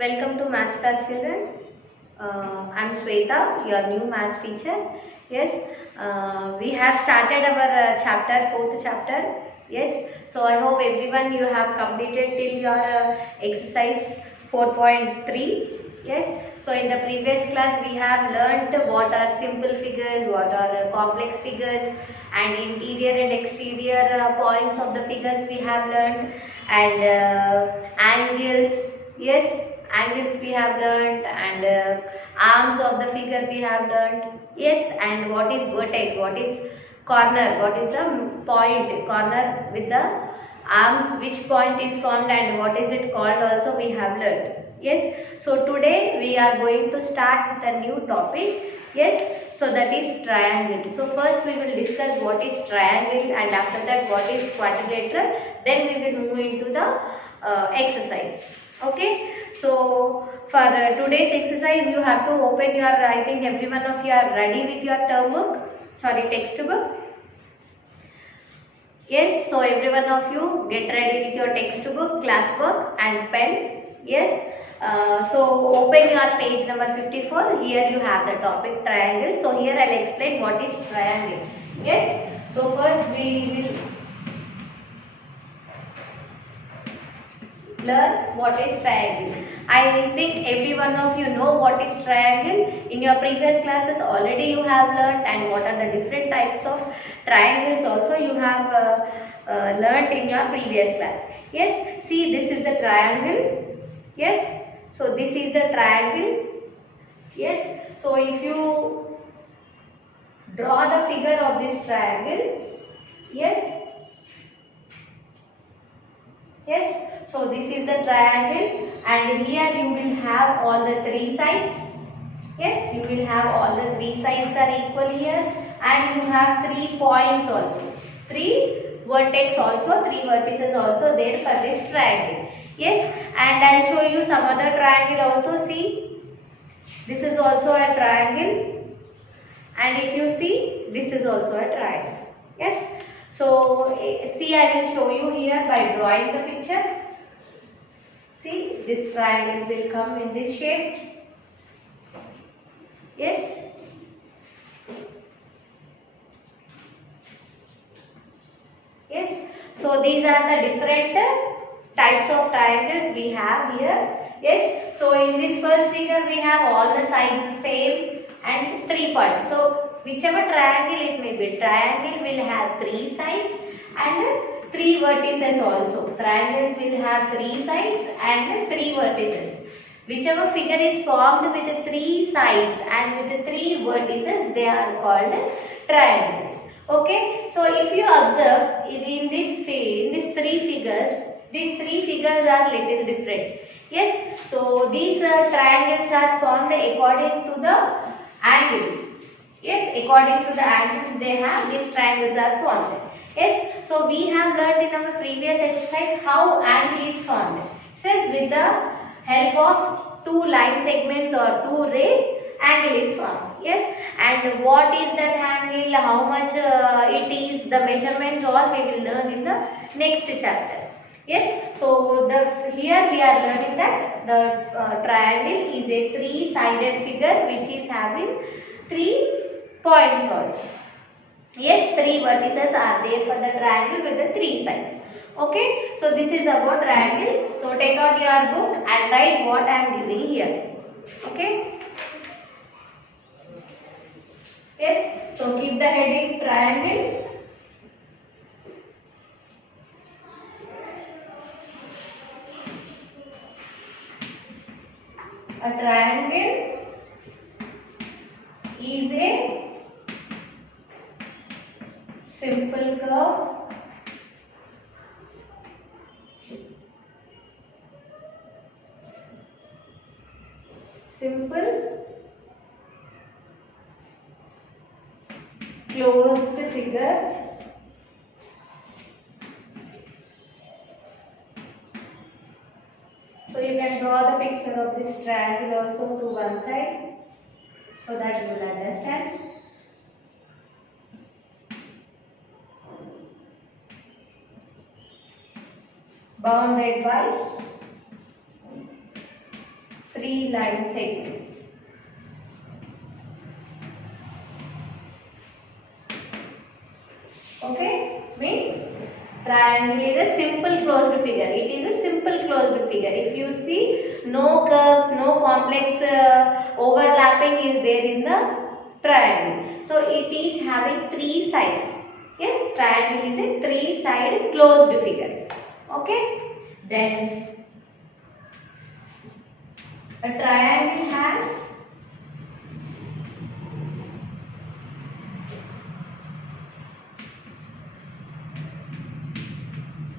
Welcome to Maths class, children. I'm Sweta, your new maths teacher. Yes, we have started our fourth chapter. Yes, so I hope everyone you have completed till your exercise 4.3. Yes, so in the previous class we have learnt what are simple figures, what are complex figures, and interior and exterior points of the figures we have learnt, and angles. Yes, angles we have learnt, and arms of the figure we have learnt. Yes, and what is vertex, what is corner, what is the point corner with the arms, which point is formed and what is it called also we have learnt. Yes, so today we are going to start with a new topic. Yes, so that is triangle. So first we will discuss what is triangle, and after that what is quadrilateral, then we will move into the exercise. Okay, so for today's exercise you have to open your, I think every one of you are ready with your term book, sorry, textbook. Yes, so every one of you get ready with your textbook, classwork and pen. Yes, so open your page number 54. Here you have the topic triangle. So here I'll explain what is triangle. Yes, so first we will learn what is triangle. I think every one of you know what is triangle. In your previous classes already you have learned, and what are the different types of triangles also you have learnt in your previous class. Yes, see, this is the triangle. Yes, so this is the triangle. Yes, so if you draw the figure of this triangle, yes, yes, so this is the triangle, and here you will have all the three sides. Yes, you will have all the three sides are equal here, and you have 3 points also. 3 vertex also, 3 vertices also there for this triangle. Yes, and I'll show you some other triangle also. See, this is also a triangle, and if you see, this is also a triangle. Yes, so see, I will show you here by drawing the picture. See, this triangle will come in this shape. Yes, yes, so these are the different types of triangles we have here. Yes, so in this first figure we have all the sides same and 3 points. So whichever triangle it may be, triangle will have 3 sides and 3 vertices also. Triangles will have 3 sides and 3 vertices. Whichever figure is formed with 3 sides and with 3 vertices, they are called triangles. Okay, so if you observe in these these three figures are little different. Yes, so these triangles are formed according to the angles. Yes, according to the angles they have, these triangles are formed. Yes, so we have learned in our previous exercise how angle is formed. Says with the help of two line segments or two rays, angle is formed. Yes, and what is that angle, how much it is, the measurements, all we will learn in the next chapter. Yes, so here we are learning that the triangle is a three-sided figure which is having 3 points also. Yes, 3 vertices are there for the triangle with the 3 sides. Okay, so this is about triangle. So take out your book and write what I am giving here. Okay. Yes, so keep the heading triangle. A triangle is a simple curve closed figure so you can draw the picture of this triangle also to one side so that you will understand. Bounded by 3 line segments. Okay, means triangle is a simple closed figure. It is a simple closed figure. If you see, no curves, no complex overlapping is there in the triangle. So it is having 3 sides. Yes, triangle is a 3-side closed figure. Okay, then a triangle has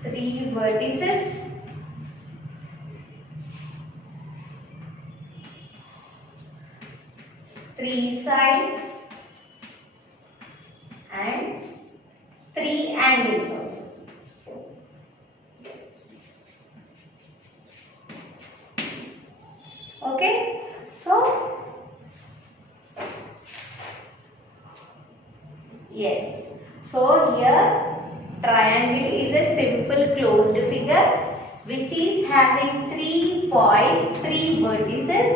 three vertices, three sides, and 3 angles also. Okay, so yes, so here triangle is a simple closed figure which is having 3 points, 3 vertices,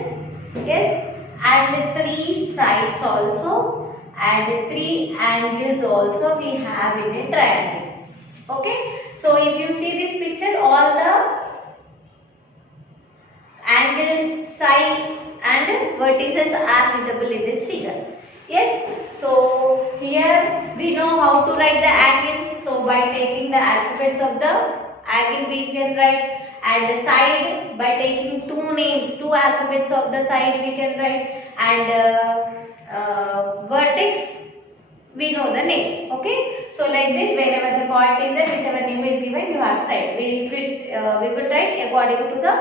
yes, and 3 sides also, and 3 angles also we have in a triangle. Okay, so if you see this picture, all the angles, sides and vertices are visible in this figure. Yes, so here we know how to write the angle. So by taking the alphabets of the angle we can write, and the side by taking 2 names, 2 alphabets of the side we can write, and vertex we know the name. Okay, so like this, wherever the point is there, whichever name is given, you have to write. We will write according to the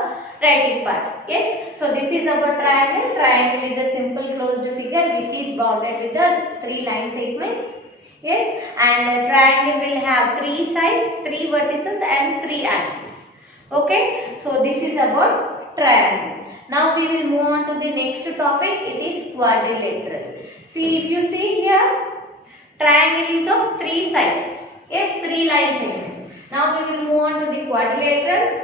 writing part. Yes, so this is our triangle. Triangle is a simple closed figure which is bounded with the 3 line segments. Yes, and a triangle will have 3 sides, 3 vertices and 3 angles. Okay, so this is about triangle. Now we will move on to the next topic. It is quadrilateral. See, if you see here, triangle is of 3 sides. Yes, 3 line segments. Now we will move on to the quadrilateral.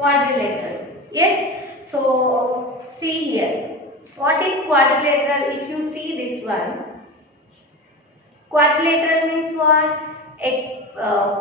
Quadrilateral. Yes, so see here. What is quadrilateral? If you see this one, quadrilateral means what? A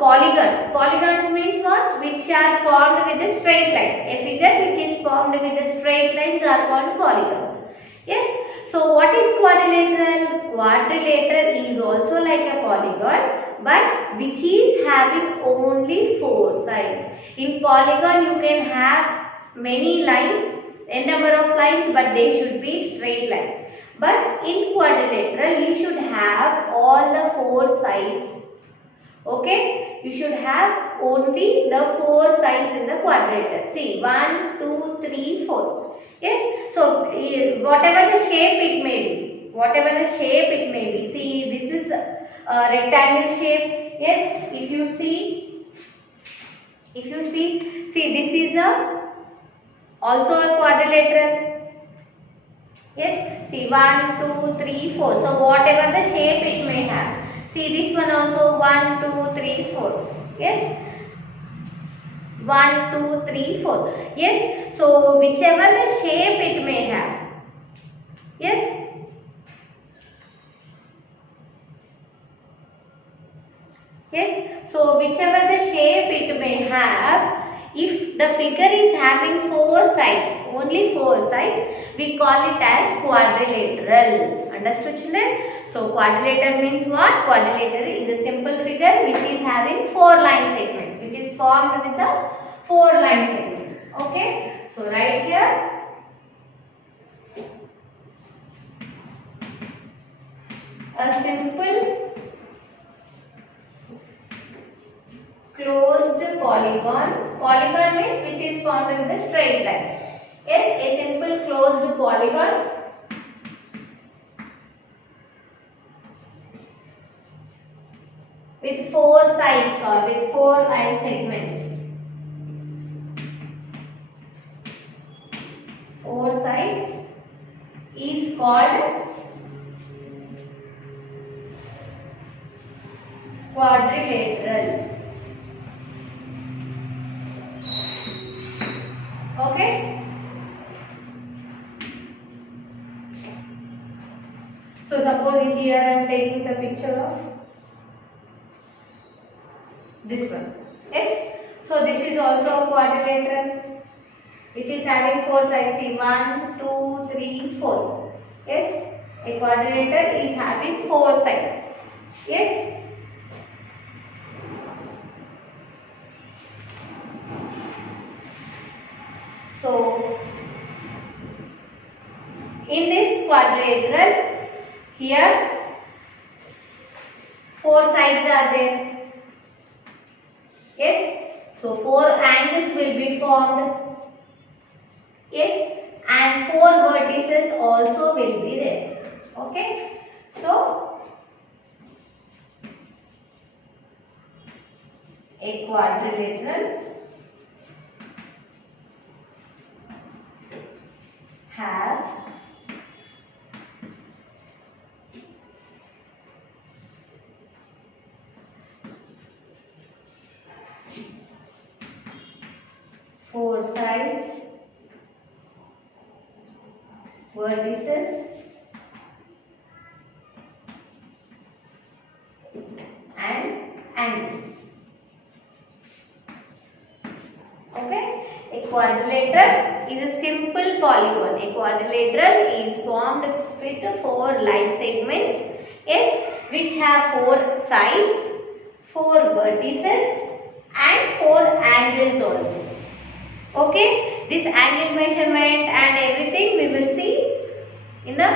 polygon. Polygons means what? Which are formed with a straight line. A figure which is formed with a straight lines are called polygons. Yes. So what is quadrilateral? Quadrilateral is also like a polygon, but which is having only 4 sides. In polygon you can have many lines, a number of lines, but they should be straight lines. But in quadrilateral you should have all the 4 sides. Okay, you should have only the 4 sides in the quadrilateral. See, 1, 2, 3, 4. Yes, so whatever the shape it may be, whatever the shape it may be. See, this is a rectangle shape. Yes, if you see, see this is also a quadrilateral. Yes, see 1, 2, 3, 4. So whatever the shape it may have. See this one also 1, 2, 3, 4. Yes, 1, 2, 3, 4. Yes, so whichever the shape it may have. Yes. Yes, so whichever the shape it may have, if the figure is having 4 sides, only 4 sides, we call it as quadrilateral. Understood, children? So quadrilateral means what? Quadrilateral is a simple figure which is having 4 line segments, which is formed with the 4 line segments. Okay, so right here, a simple closed polygon. Polygon means which is formed with the straight lines. Yes, a simple closed polygon with 4 sides or with 4 line segments. called quadrilateral. Okay. So suppose here I am taking the picture of this one. Yes. So this is also a quadrilateral which is having four sides. See, 1, 2, 3, 4. Yes. A quadrilateral is having four sides. Yes. So in this quadrilateral, here four sides are there. Yes. So four angles will be formed. Yes. And four vertices also will be there. Okay. So a quadrilateral have four sides, vertices and angles. Okay, a quadrilateral is a simple polygon. A quadrilateral is formed with four line segments, yes, which have four sides, four vertices and four angles also. Okay, this angle measurement and everything we will see in the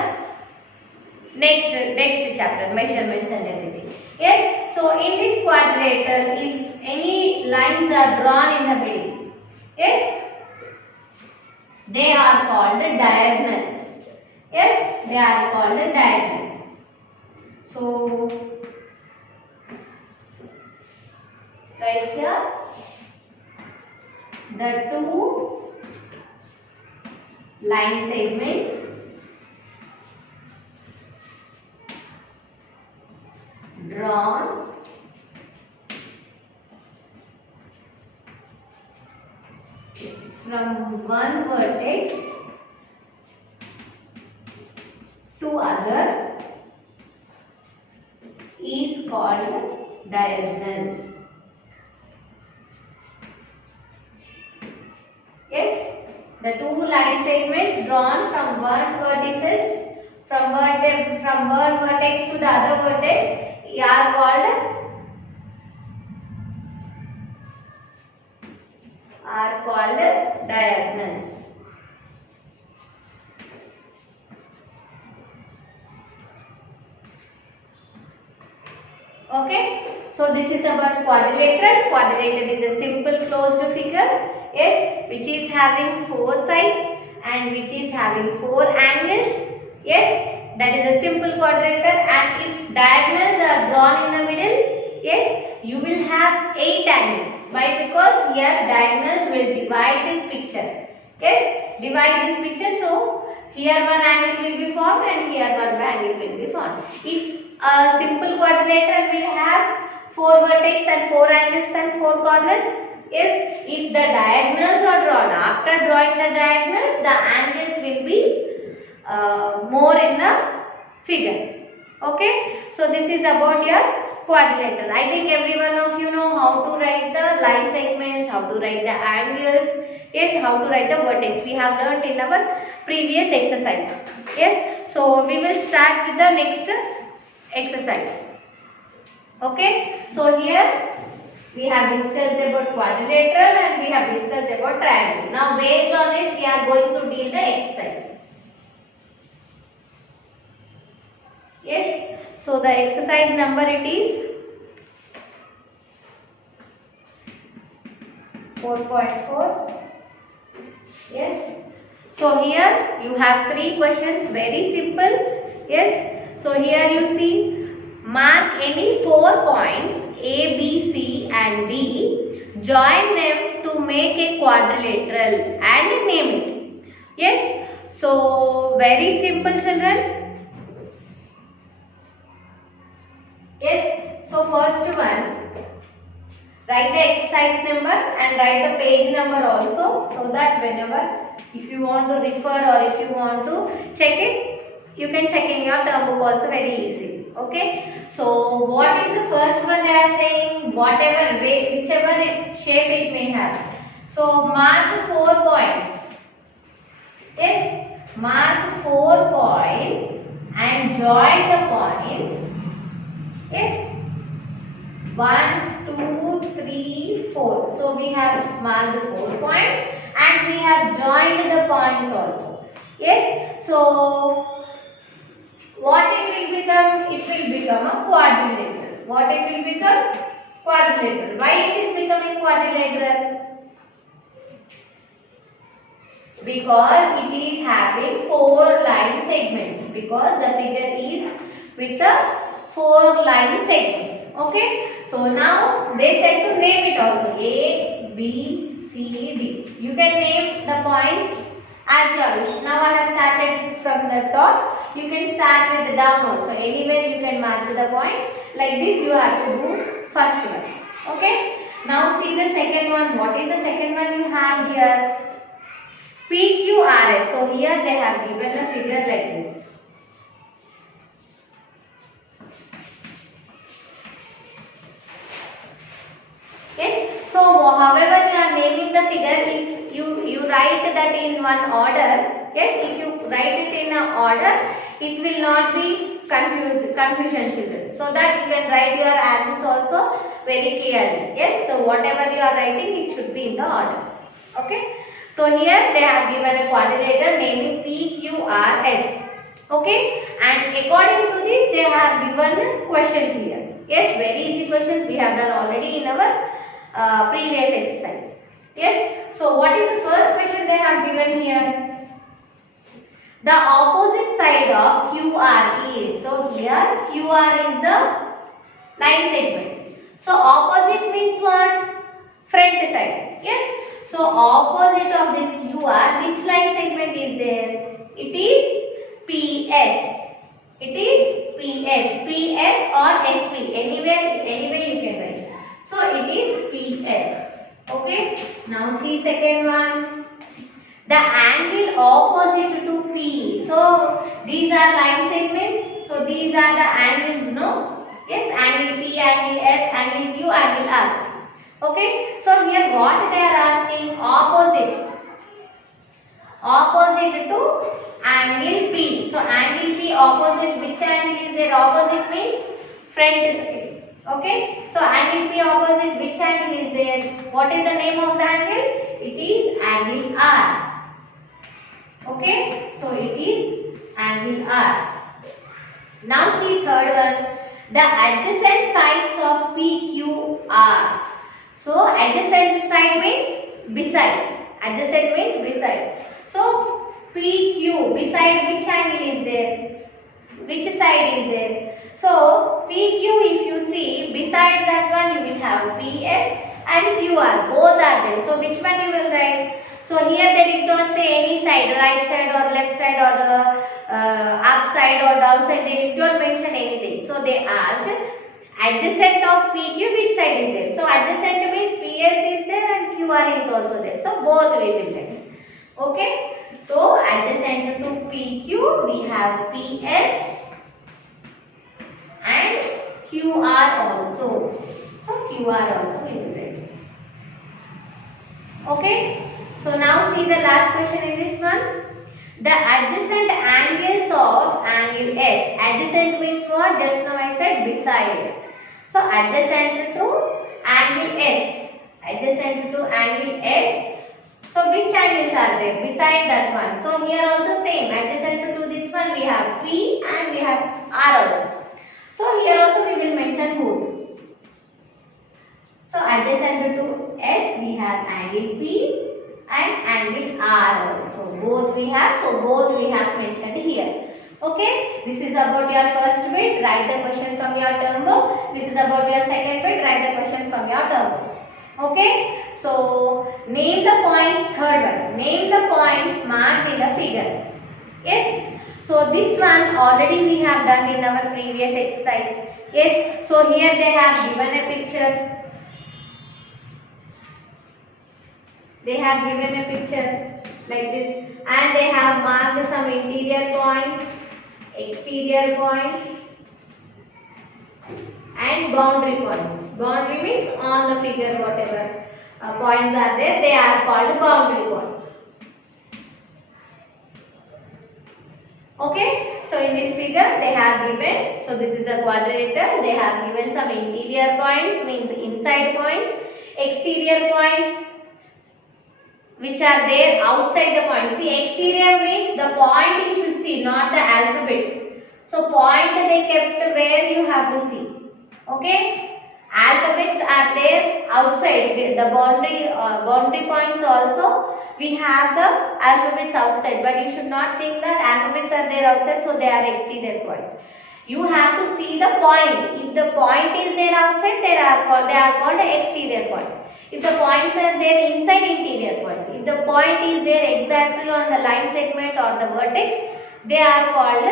next chapter, measurements and everything. Yes, so in this quadrilateral, if any lines are drawn in the middle, yes, they are called diagonals. Yes, they are called diagonals. So right here, the two line segments drawn from one vertex to other is called diagonal. Yes, the two line segments drawn from one vertices from one vertex to the other vertex are called diagonals. Okay, so this is about quadrilateral. Quadrilateral is a simple closed figure, yes, which is having four sides and which is having four angles. Yes, that is a simple quadrilateral, and if diagonals are drawn in the middle, yes, you will have 8 angles. Why? Because here diagonals will divide this picture. Yes, divide this picture. So here one angle will be formed and here one angle will be formed. If a simple quadrilateral will have 4 vertex and 4 angles and 4 corners. Yes, if the diagonals are drawn, after drawing the diagonals, the angles will be more in the figure. Okay, so this is about your quadrilateral. I think every one of you know how to write the line segments, how to write the angles, yes, how to write the vertex. We have learnt in our previous exercise. Yes, so we will start with the next exercise. Okay, so here we have discussed about quadrilateral and we have discussed about triangle. Now based on this we are going to deal the exercise. Yes, so the exercise number it is 4.4. Yes, so here you have 3 questions, very simple. Yes, so here you see, mark any 4 points A, B, C and D, join them to make a quadrilateral and name it. Yes, So very simple, children. Yes, so first one, write the exercise number and write the page number also, so that whenever if you want to refer or if you want to check it, you can check in your term book also very easily. Okay, so what is the first one they are saying? Whatever way, whichever shape it may have. So mark 4 points. Yes, mark 4 points and join the points. Yes, 1, 2, 3, 4. So we have marked 4 points and we have joined the points also. Yes, so what it will become? It will become a quadrilateral. What it will become? Quadrilateral. Why it is becoming quadrilateral? Because it is having 4 line segments. Because the figure is with the 4 line segments. Okay. So now they said to name it also. A, B, C, D. You can name the points as you wish. Now I have started from the top. You can start with the down also. Anywhere you can mark the points. Like this you have to do first one. Okay. Now see the second one. What is the second one you have here? PQRS. So here they have given a figure like this. Yes. So however you are naming the figure, if you write that in one order, yes, if you write it in an order, it will not be confusion, children. So that you can write your answers also very clearly. Yes. So whatever you are writing, it should be in the order. Okay. So here they have given a quadrilateral naming PQRS. Okay. And according to this, they have given questions here. Yes, very easy questions we have done already in our previous exercise. Yes. So what is the first question they have given here? The opposite side of QR is. So here QR is the line segment. So opposite means what? Front side. Yes. So opposite of this QR, which line segment is there? It is PS. It is PS. PS or SP. Anywhere you can write. So it is PS. Okay. Now see second one. The angle opposite to P. So these are line segments. So these are the angles, no? Yes, angle P, angle S, angle Q, angle R. Okay. So here what they are asking? Opposite. Opposite to angle P. So angle P opposite, which angle is there? Opposite means front side. Okay. So angle P opposite, which angle is there? What is the name of the angle? It is angle R. Okay. So it is angle R. Now see third one. The adjacent sides of PQR. So adjacent side means beside. Adjacent means beside. So PQ, beside which angle is there? Which side is there? So PQ, if you see, beside that one you will have PS and QR. Both are there. So which one you will write? So here they did not say any side, right side or left side or up side or down side. They did not mention anything. So they asked adjacent of PQ, which side is there? So adjacent means PS is there and QR is also there. So both we will write. Okay. So adjacent to PQ we have PS and QR also. So QR also we will write. Okay. So now see the last question in this one. The adjacent angles of angle S. Adjacent means what? Just now I said beside. So adjacent to angle S. Adjacent to angle S. So which angles are there? Beside that one. So here also same. Adjacent to this one we have P and we have R also. So here also we will mention both. So adjacent to S we have angle P and angle R also. Both we have. So both we have mentioned here. Okay. This is about your first bit. Write the question from your term book. This is about your second bit. Write the question from your term book. Okay. So name the points. Third one. Name the points marked in the figure. Yes. So this one already we have done in our previous exercise. Yes. So here they have given a picture. They have given a picture like this, and they have marked some interior points, exterior points, and boundary points. Boundary means on the figure whatever points are there, they are called boundary points. Okay, so in this figure they have given, so this is a quadrilateral, they have given some interior points means inside points, exterior points which are there outside the point. See, exterior means the point you should see, not the alphabet. So point they kept where you have to see. Okay, alphabets are there outside the boundary points also. We have the alphabets outside, but you should not think that alphabets are there outside, so they are exterior points. You have to see the point. If the point is there outside, they are called exterior points. If the points are there inside, interior points. If the point is there exactly on the line segment or the vertex, they are called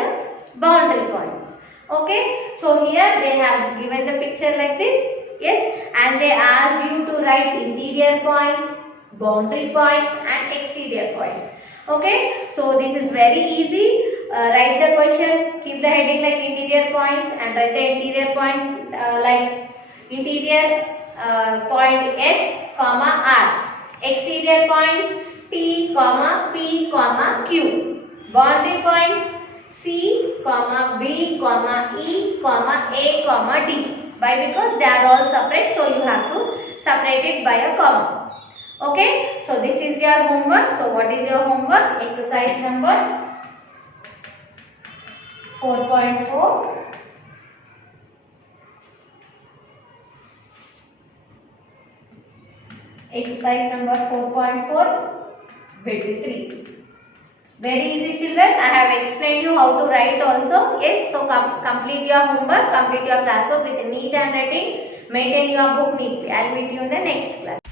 boundary points. Okay, so here they have given the picture like this. Yes, and they asked you to write interior points, boundary points and exterior points. Okay, so this is very easy. Write the question, keep the heading like interior points and write the interior points like interior point S, comma R. Exterior points T, comma P, comma Q. Boundary points C, comma B, comma E, comma A, comma D. Why? Because they are all separate, so you have to separate it by a comma. Okay, so this is your homework. So what is your homework? Exercise number 4.4. Exercise number 4.4, bit 3. Very easy children. I have explained you how to write also. Yes, so complete your homework, complete your classwork with neat handwriting. Maintain your book neatly. I will meet you in the next class.